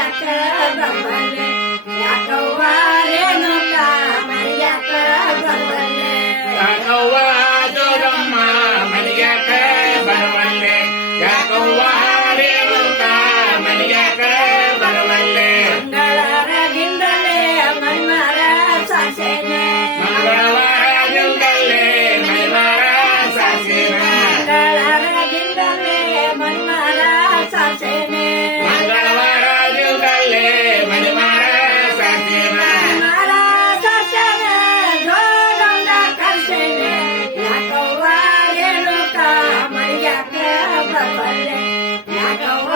ಮರಿಯಾಕ ಬರುವಲ್ಲೆ ಯಾಕವ್ವ ರೇಣುಕ ಮರಿಯಾಕ ಬರುವಲ್ಲೆ ಯಾಕವ್ವ ಜೋಗಮ್ಮ ಮರಿಯಾಕ ಬರುವಲ್ಲೆ ಯಾಕವ್ವ ರೇಣುಕ ಮರಿಯಾಕ ಬರುವಲ್ಲೆ ಮಂಗಳವಾರದಿಂದಲೇ ಮನ್ಮರ ಸಾಸೇನೆ ಮಂಗಳವಾರದಿಂದಲೇ ಮೈಮಾರ ಸಾಸಿನ ಮಂಗಳವಾರದಿಂದಲೇ ಮನ್ಮರ ಸಾಸೇನೆ ಮಂಗಳವಾರದಿಂದಲೇ ಮೈಮಾರ ಸಾಸಿನ ಮನ್ಮರ ಸಾಸೇನೆ ಜೋಗಂದ ಕರ್ಸೇನೆ ಯಾಕವ್ವ ರೇಣುಕ ಮರಿಯಾಕ ಬರುವಲ್ಲೆ ಯಾಕವ್ವ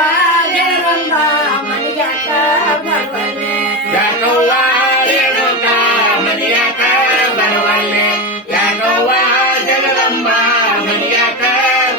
ರೇಣುಕ ಮರಿಯಾಕ ಬರುವಲ್ಲೆ ಯಾಕವ್ವ ರೇಣುಕ ಮರಿಯಾಕ ಬರುವಲ್ಲೆ ಯಾಕವ್ವ ಜಗದಂಬ ಮರಿಯಾಕ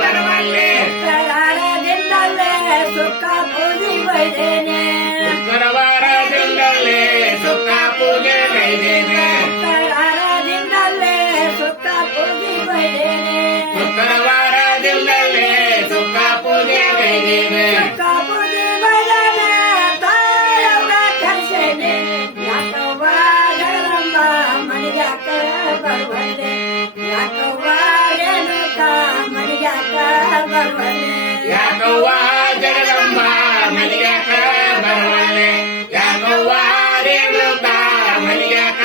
ಬರುವಲ್ಲೆ ಶುಕ್ರವಾರದಿಂದಲೇ ಸುಖ ಪೂಜೆ ಬೈದೇನೆ ಶುಕ್ರವಾರದಿಂದಲೇ ಸುಖ ಪೂಜೆ ಬೈದೇನೆ ಶುಕ್ರವಾರದಿಂದಲೇ ಸುಖ ಪೂಜೆ ಬೈದೇನೆ ಶುಕ್ರವಾರದಿಂದಲೇ ಸುಖ ಪೂಜೆ ಬೈದೇನೆ ಸುಖ ಪೂಜೆ ಬೈದೇನೆ ತಾಯವ್ವ ಕರ್ಸೇನೆ ಯಾಕವ್ವ ಜಗದಂಬ ಮರಿಯಾಕ ಬರುವಲ್ಲೆ ಯಾಕವ್ವ ರೇಣುಕ ಮರಿಯಾಕ ಬರುವಲ್ಲೆ ಯಾಕವ್ವ ಜಗದಂಬ ಮರಿಯಾಕ ಬರುವಲ್ಲೆ ಯಾಕವ್ವ ರೇಣುಕ ಮರಿಯಾಕ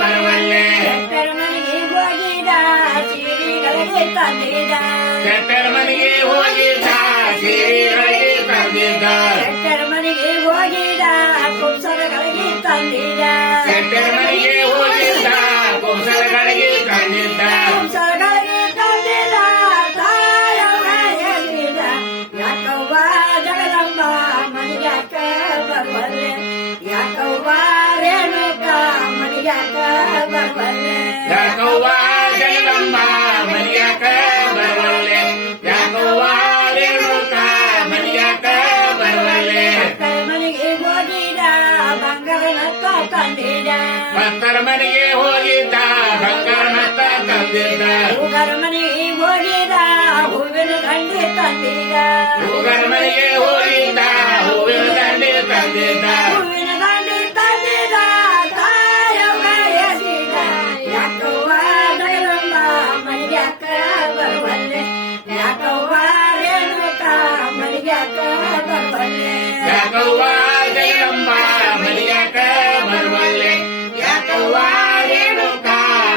ಬರುವಲ್ಲೆ ಶೆಟ್ಟರ ಮನೆಗೆ ಹೋಗಿದ ಸೀರೆಗಳಿಗೆ ತಂದಿದ ಶೆಟ್ಟರ ಮನೆಗೆ ಹೋಗಿದ್ದ ಸೀರೆಗಳಿಗೆ ತಂದಿದ್ದ ಶೆಟ್ಟರ ಮನೆಗೆ ಹೋಗಿದ ಕುಂಸರಗಳಿಗೆ ತಂದಿದ ಶೆಟ್ಟರ ಮನೆಗೆ ಹೋಗಿದ್ದ ಕುಂಸಲಗಳಿಗೆ ತಂದಿದ್ದ ಕುಂಸರಗಳಿಗೆ ತಂದಿದ ತಾಯವ್ವ ಹೇಳಿದ ಯಾಕವ್ವ ಜಗದಂಬ ಮರಿಯಾಕ ಬರುವಲ್ಲೆ ಯಾಕವ್ವ ರೇಣುಕ ಮರಿಯಾಕ ಬರುವಲ್ಲೆ ಯಾಕವ್ವ ಜಗದಂಬ ಮರಿಯಾಕ ಬರುವಲ್ಲೆ ಯಾಕವ್ವ ರೇಣುಕ ಮರಿಯಾಕ ಬರುವಲ್ಲೆ ಭಕ್ತರ ಮನೆಗೆ ಹೋಗಿದ ಬಂಗಾರನತ್ತ ತಂದಿದ ಭಕ್ತರ ಮನೆಗೆ ಹೋಗಿದ್ದ ಬಂಗಾರನತ್ತ ತಂದಿದ್ದ ಹೂಗರ ಮನೆಗೆ ಹೋಗಿದ ಹೂವಿನ ದಂಡೆ ತಂದಿದ ಹೂಗರ ಮನೆಗೆ ಹೋಗಿದ್ದ ಹೂವಿನ ದಂಡೆ ತಂದಿದ್ದ ಹೂವಿನ ದಂಡೆ ತಂದಿದ ತಾಯವ್ವ ಎಸಿದ ಯಾಕವ್ವ ಜಗದಂಬ ಮರಿಯಾಕ ಬರುವಲ್ಲೆ ಯಾಕವ್ವ ರೇಣುಕ ಮರಿಯಾಕ ಬರುವಲ್ಲೆ ಯಾಕವ್ವ ಜಗದಂಬ ಮರಿಯಾಕ ಬರುವಲ್ಲೆ ಯಾಕವ್ವ ರೇಣುಕ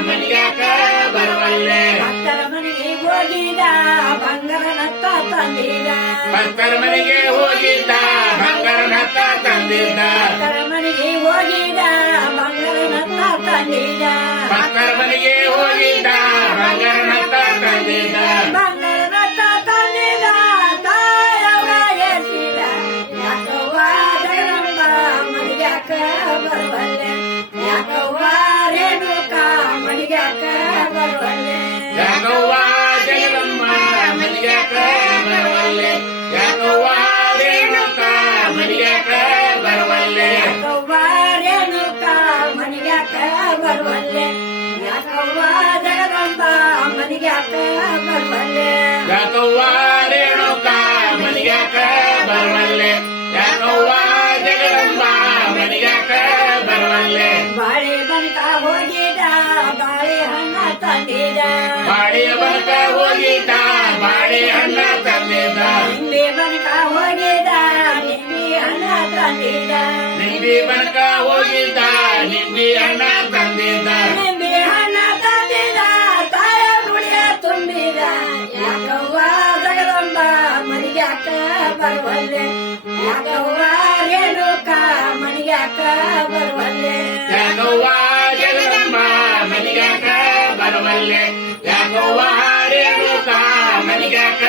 ಮರಿಯಾಕ ಬರುವಲ್ಲೆ ಭಕ್ತರ ಮನೆಗೆ ಹೋಗಿದ ಬಂಗಾರನತ್ತ ತಂದಿದ ಭಕ್ತರ ಮನೆಗೆ ಹೋಗಿದ್ದ ಬಂಗಾರನತ್ತ ತಂದಿದ್ದ ಭಕ್ತರ ಮನೆಗೆ ಹೋಗಿದ ಬಂಗಾರನತ್ತ ತಂದಿದ ಭಕ್ತರ ಮನೆಗೆ ಹೋಗಿದ್ದ ಬಂಗಾರನತ್ತ ತಂದಿದ್ದ ಬಂಗಾರನತ್ತ ತಂದಿದ ತಾಯವ್ವ ಎಸಿದ ಯಾಕವ್ವ ಜಗದಂಬ ಮರಿಯಾಕ ಬರುವಲ್ಲೆ ಯಾಕವ್ವ ರೇಣುಕ ಮರಿಯಾಕ ಬರುವಲ್ಲೆ ಯಾಕವ್ವ ಜಗದಮ್ಮ ಮರಿಯಾಕ ಬರುವಲ್ಲೆ ಯಾಕವ್ವ ರೇಣುಕ ಮರಿಯಾಕ ಬರುವಲ್ಲೆ ಯಾಕವ್ವ ರೇಣುಕ ಮರಿಯಾಕ ಬರುವಲ್ಲೆ ಯಾಕವ್ವ ಜಗದಂಬ ಮರಿಯಾಕ ಬರುವಲ್ಲೆ ಯಾಕವ್ವ ರೇಣುಕ ಮರಿಯಾಕ ಬರುವಲ್ಲೆ ಯಾಕವ್ವ ಜಗದಂಬ ಮರಿಯಾಕ ಬರುವಲ್ಲೆ ಬಾಳೆ ಬನಕ ಹೋಗಿದ ಬಾಳೆಹಣ್ಣ ತಂದಿದ ಬಾಳೆಯ ಬನಕ ಹೋಗಿದ್ದ ಬಾಳೆಹಣ್ಣ ತಂದಿದ್ದ ನಿಂಬೆ ಬನಕ ಹೋಗಿದ ನಿಂಬೆ ಹಣ್ಣ ತಂದಿದ ನಿಂಬೆ ಬನಕ ಹೋಗಿದ್ದ ನಿಂಬೆ ಹಣ್ಣ ತಂದಿದ್ದ ನಿಂಬೆ ಹಣ್ಣ ತಂದಿದ ತಾಯ ಗುಡಿಯ ತುಂಬಿದ ಯಾಕವ್ವ ಜಗದಂಬ ಮರಿಯಾಕ ಬರುವಲ್ಲೆ ಯಾಕವ್ವ ರೇಣುಕ ಮರಿಯಾಕ ಬರುವಲ್ಲೆ ಯಾಕವ್ವ ಜಗದಂಬ ಮರಿಯಾಕ ಬರುವಲ್ಲೆ ಯಾಕವ್ವ ರೇಣುಕ ಮರಿಯಾಕ